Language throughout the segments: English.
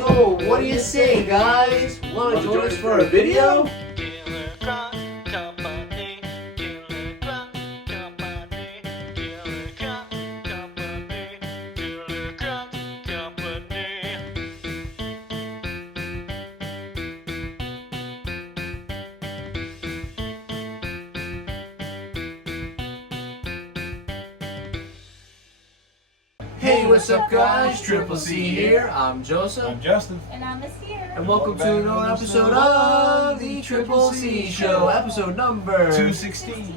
So, what do you say, guys? Want to join us for a video? Hey, what's up, guys? Triple C here. I'm Joseph. I'm Justin. And I'm Miss here. And welcome to another episode of the Triple C Show, episode number 216.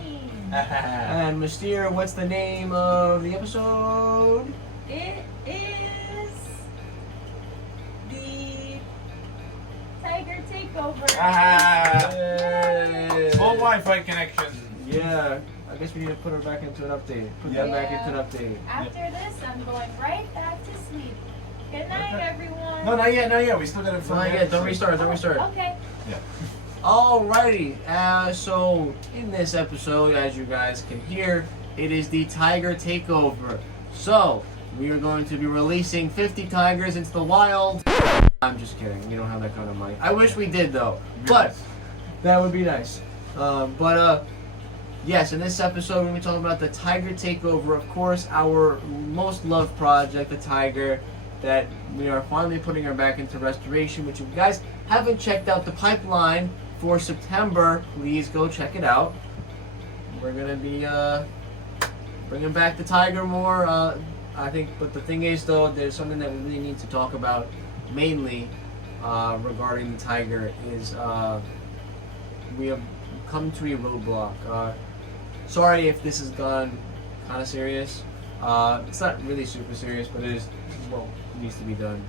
And Mystere, what's the name of the episode? It is the Tiger Takeover. Yay. Full Wi-Fi connection. Yeah, I guess we need to put her back into an update. Put that back into an update. After this, I'm going right back to sleep. Good night, everyone. No, not yet. We still got it. Not yet. Don't restart. Okay. Yeah. Alrighty, so in this episode, as you guys can hear, it is the Tiger Takeover. So, we are going to be releasing 50 tigers into the wild. I'm just kidding, we don't have that kind of money. I wish we did though, but that would be nice. Yes, in this episode, we're going to be talking about the Tiger Takeover. Of course, our most loved project, the Tiger, that we are finally putting her back into restoration, which if you guys haven't checked out the pipeline for September, please go check it out. We're going to be bringing back the Tiger more, I think, but the thing is, though, there's something that we really need to talk about, mainly regarding the Tiger, is we have come to a roadblock. Sorry if this has gone kind of serious. It's not really super serious, but it is, well, it needs to be done.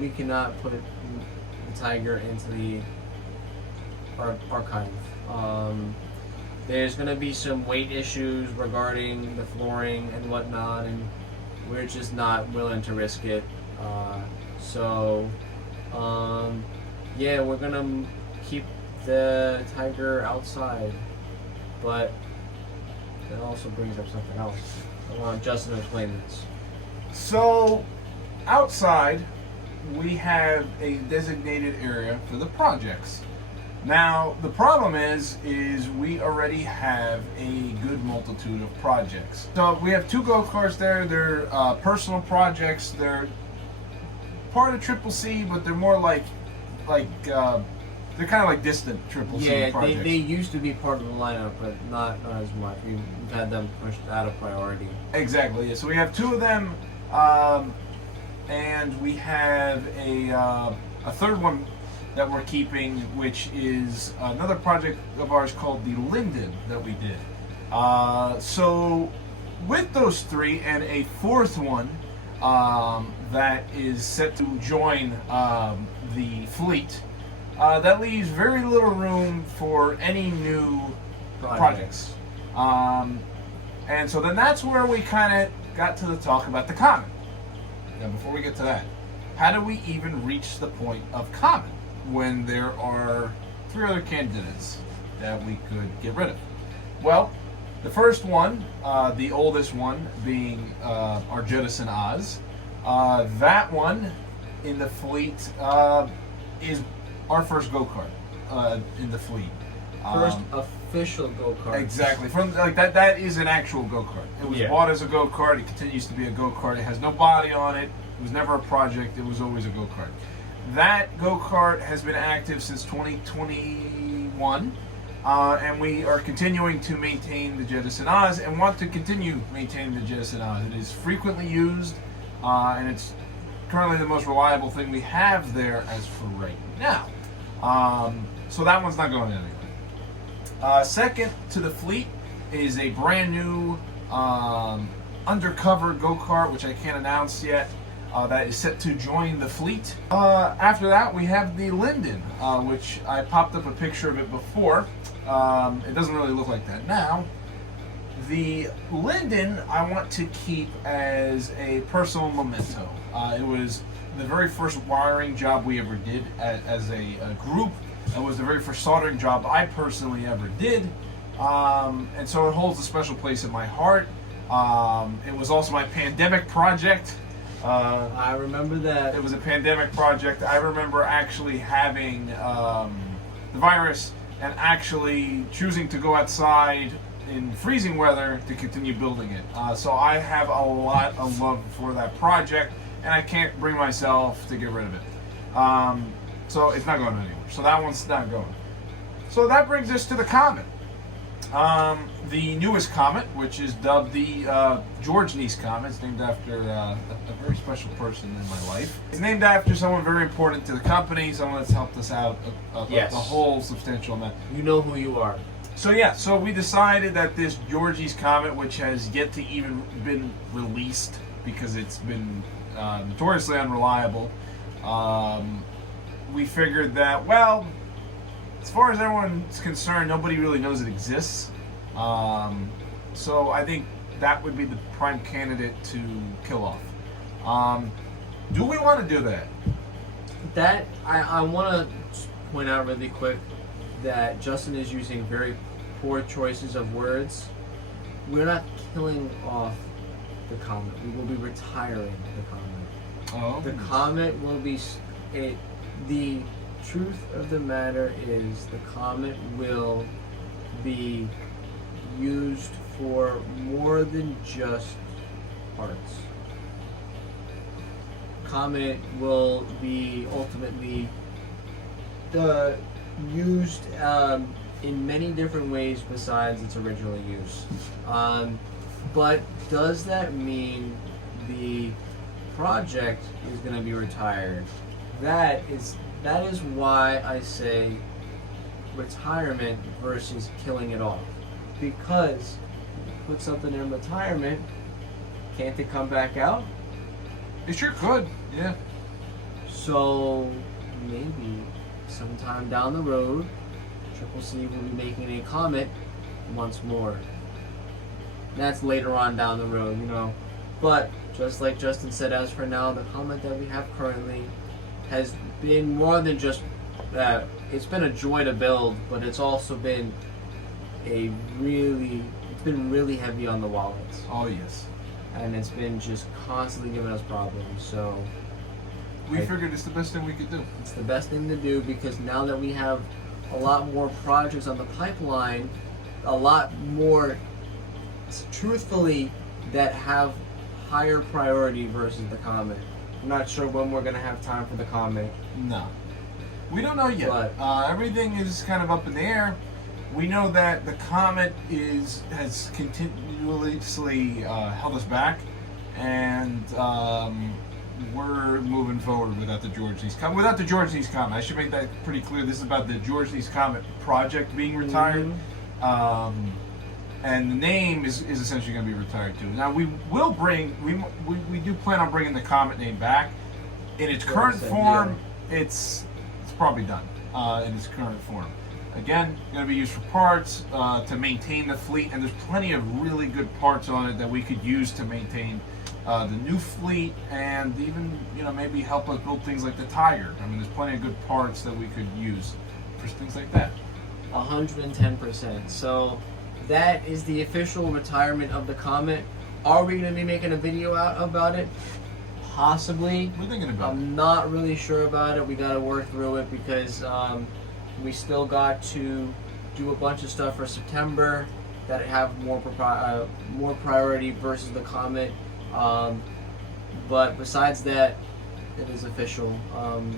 We cannot put the Tiger into the archive. There's going to be some weight issues regarding the flooring and whatnot, and we're just not willing to risk it. Yeah, we're going to keep the Tiger outside, but that also brings up something else. I want Justin to explain this. So, outside, we have a designated area for the projects. Now, the problem is we already have a good multitude of projects. So we have two go-karts there. They're personal projects. They're part of Triple C, but they're more like they're kind of like distant Triple C projects. Yeah, they used to be part of the lineup, but not as much. We've had them pushed out of priority. Exactly. Yeah. So we have two of them, and we have a third one that we're keeping, which is another project of ours called the Linden that we did. So with those three and a fourth one that is set to join the fleet, that leaves very little room for any new projects. And so then that's where we kind of got to the talk about the common. Now before we get to that, how do we even reach the point of common when there are three other candidates that we could get rid of? Well, the first one, the oldest one, being our Jettison Oz. That one in the fleet is our first go-kart in the fleet. First official go-kart. Exactly. From like that is an actual go-kart. It was bought as a go-kart. It continues to be a go-kart. It has no body on it. It was never a project. It was always a go-kart. That go-kart has been active since 2021, and we are continuing to maintain the Jettison Oz and want to continue maintaining the Jettison Oz. It is frequently used, and it's currently the most reliable thing we have there as for right now. So that one's not going anywhere. Second to the fleet is a brand new undercover go-kart, which I can't announce yet. That is set to join the fleet. After that, we have the Linden, which I popped up a picture of it before. It doesn't really look like that now. The Linden I want to keep as a personal memento. It was the very first wiring job we ever did as a group. It was the very first soldering job I personally ever did. And so it holds a special place in my heart. It was also my pandemic project. I remember that. It was a pandemic project. I remember actually having the virus and actually choosing to go outside in freezing weather to continue building it. So I have a lot of love for that project, and I can't bring myself to get rid of it. So it's not going anywhere. So that one's not going. So that brings us to the Comet. The newest Comet, which is dubbed the George Niece Comet. It's named after a very special person in my life. It's named after someone very important to the company, someone that's helped us out Yes. a whole substantial amount. You know who you are. So yeah, so we decided that this George Niece Comet, which has yet to even been released because it's been notoriously unreliable, we figured that, well, as far as everyone's concerned, nobody really knows it exists. So I think that would be the prime candidate to kill off. Do we want to do that? That I want to point out really quick that Justin is using very poor choices of words. We're not killing off the Comet. We will be retiring the Comet. Oh. The Comet will be the truth of the matter is the Comet will be used for more than just parts. Comet will be ultimately used in many different ways besides its original use. But does that mean the project is going to be retired? That is why I say retirement versus killing it off. Because if you put something in retirement, can't it come back out? It sure could, yeah. So maybe sometime down the road, Triple C will be making a Comet once more. That's later on down the road, you know. But just like Justin said, as for now, the Comet that we have currently has been more than just that. It's been a joy to build, but it's also been it's been really heavy on the wallets. Oh yes. And it's been just constantly giving us problems. So We figured it's the best thing we could do. it's the best thing to do, because now that we have a lot more projects on the pipeline, a lot more, truthfully, that have higher priority versus the Comet. I'm not sure when we're going to have time for the Comet. No. We don't know yet. But Everything is kind of up in the air. We know that the Comet has continuously held us back, and we're moving forward without the George Niece Comet. Without the George Niece Comet, I should make that pretty clear. This is about the George Niece Comet project being retired, and the name is essentially going to be retired too. Now we do plan on bringing the Comet name back in its current form. It's probably done in its current form. Again, going to be used for parts to maintain the fleet, and there's plenty of really good parts on it that we could use to maintain the new fleet, and even maybe help us build things like the Tiger. I mean, there's plenty of good parts that we could use for things like that. 110%. So that is the official retirement of the Comet. Are we going to be making a video out about it? Possibly. We're thinking about it. I'm not really sure about it. We got to work through it because we still got to do a bunch of stuff for September that have more priority versus the Comet. But besides that, it is official.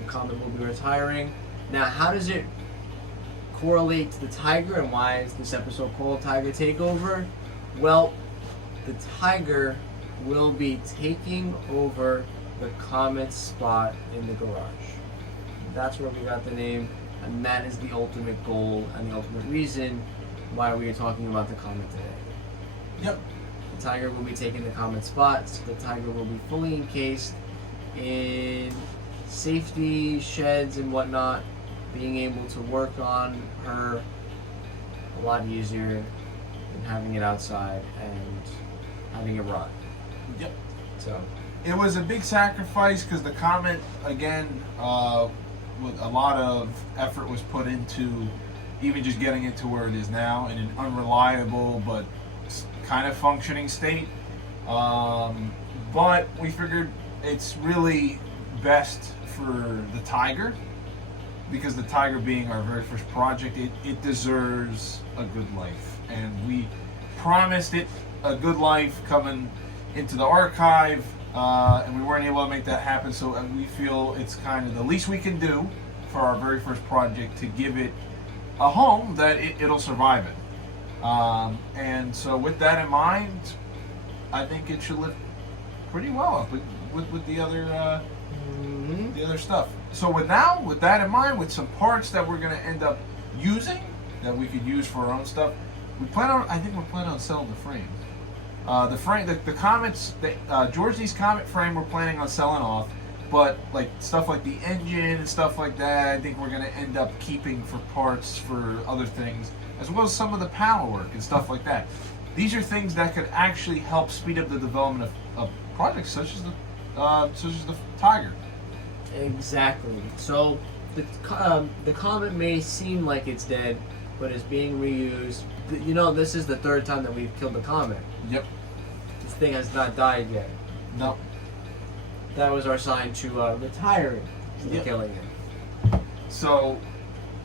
Comet will be retiring. Now, how does it correlate to the Tiger, and why is this episode called Tiger Takeover? Well, the Tiger will be taking over the Comet spot in the garage. That's where we got the name, and that is the ultimate goal and the ultimate reason why we are talking about the Comet today. Yep. The Tiger will be taking the Comet spot. So the Tiger will be fully encased in safety sheds and whatnot, being able to work on her a lot easier than having it outside and having it rot. Yep. So it was a big sacrifice because the Comet, again, with a lot of effort was put into even just getting it to where it is now in an unreliable but kind of functioning state. But we figured it's really best for the Tiger, because the Tiger being our very first project, it deserves a good life. And we promised it a good life coming into the archive, and we weren't able to make that happen, so we feel it's kind of the least we can do for our very first project to give it a home that it'll survive in. And so with that in mind, I think it should live pretty well with the other the other stuff. So with that in mind, with some parts that we're going to end up using that we could use for our own stuff, I think we're planning on selling the frame. The Comets, George D's Comet frame, we're planning on selling off, but like stuff like the engine and stuff like that, I think we're going to end up keeping for parts for other things, as well as some of the panel work and stuff like that. These are things that could actually help speed up the development of projects such as the Tiger. Exactly. So the Comet may seem like it's dead, but it's being reused. You know, this is the third time that we've killed the Comet. Yep. This thing has not died yet. No. That was our sign to retire it instead of killing it. So,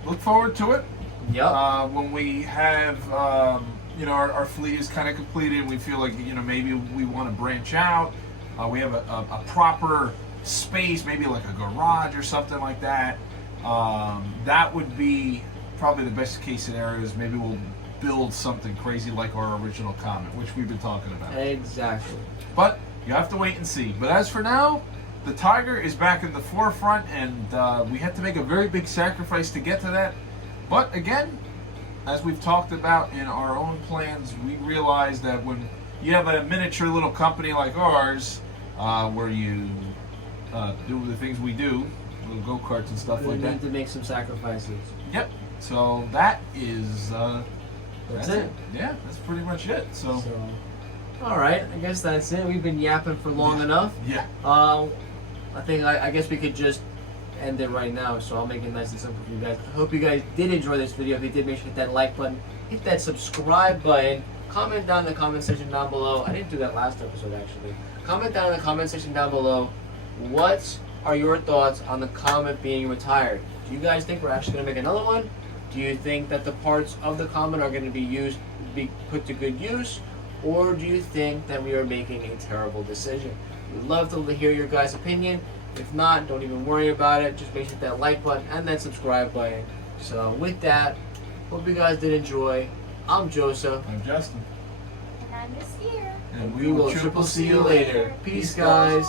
look forward to it. Yep. When we have, our fleet is kind of completed, and we feel like, maybe we want to branch out. We have a proper space, maybe like a garage or something like that. That would be probably the best case scenario. Is maybe we'll build something crazy like our original Comet, which we've been talking about. Exactly. But you have to wait and see. But as for now, the Tiger is back in the forefront, and we had to make a very big sacrifice to get to that. But again, as we've talked about in our own plans, we realize that when you have a miniature little company like ours, where you do the things we do, little go-karts and stuff like We that. need to make some sacrifices. Yep. So that is That's it. Yeah, that's pretty much it. So all right, I guess that's it. We've been yapping for long enough. yeah. I guess we could just end it right now. So I'll make it nice and simple for you guys. I hope you guys did enjoy this video. If you did, make sure to hit that like button, hit that subscribe button, comment down in the comment section down below. I didn't do that last episode actually. Comment down in the comment section down below. What are your thoughts on the Comet being retired? Do you guys think we're actually going to make another one? Do you think that the parts of the Comet are going to be put to good use? Or do you think that we are making a terrible decision? We'd love to hear your guys' opinion. If not, don't even worry about it. Just make sure that like button and that subscribe button. So with that, hope you guys did enjoy. I'm Joseph. I'm Justin. And I'm Miss Deer. And We will triple see you later. Peace, guys.